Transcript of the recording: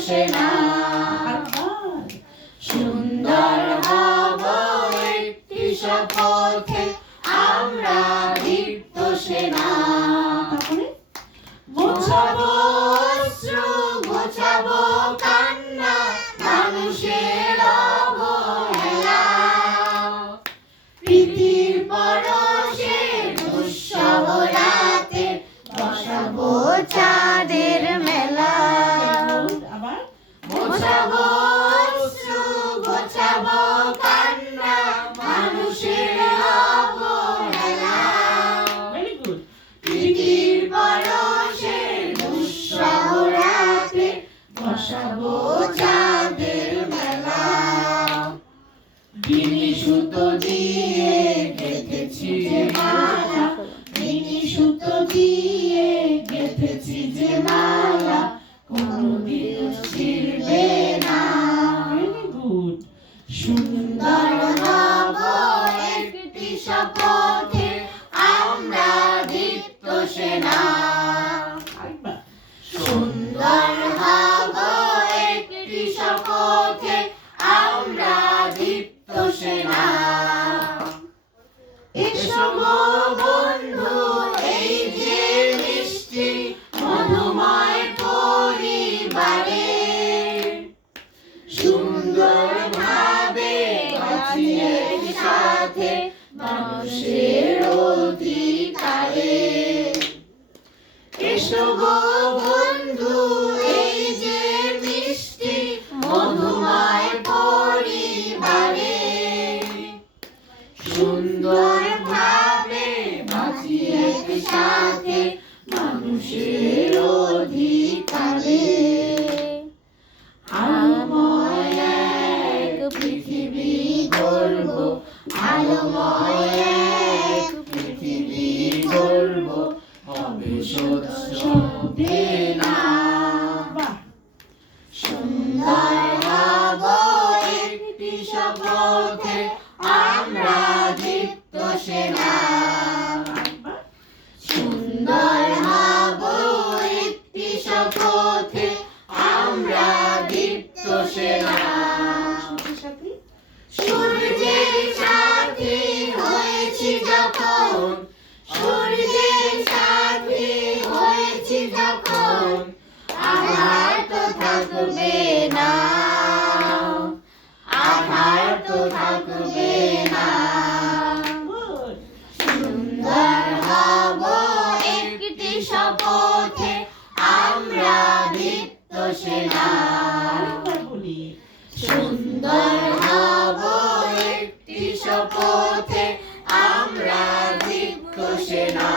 সেনা না সুন্দর হব একটি শপথে আমরা দীপ্ত সেনা তারপরে বসাবো চাঁদের মেলা। বিনি সুতো দিয়ে গেঁথেছি যে মালা। বিনি সুতো দিয়ে গেঁথেছি যে মালা। কোনদিন ছিড়বে না। গুড। সুন্দর হব একটি শপথে। আমরা দীপ্ত সেনা। শপথে আমরা দীপ্ত সেনা। এসব বন্ধু, এই যে মিষ্টি মধুময় পরিবারে সুন্দর ভাবে সাথে মানুষের অধিকারে। এসো মানুষের অধিকারে। আলোময় এক পৃথিবী গর্ব আলোময় এক পৃথিবী গর্ব হবে সত্যে না। সুন্দর হব একটি আমরা দীপ্ত সেনা। শপথে আমরা দীপ্ত সেনা। সূর্যের সাথে হয়েছি যখন, সূর্যের সাথে হয়েছি যখন আমার তো থাকবে সুন্দর আমরা জীব সেনা।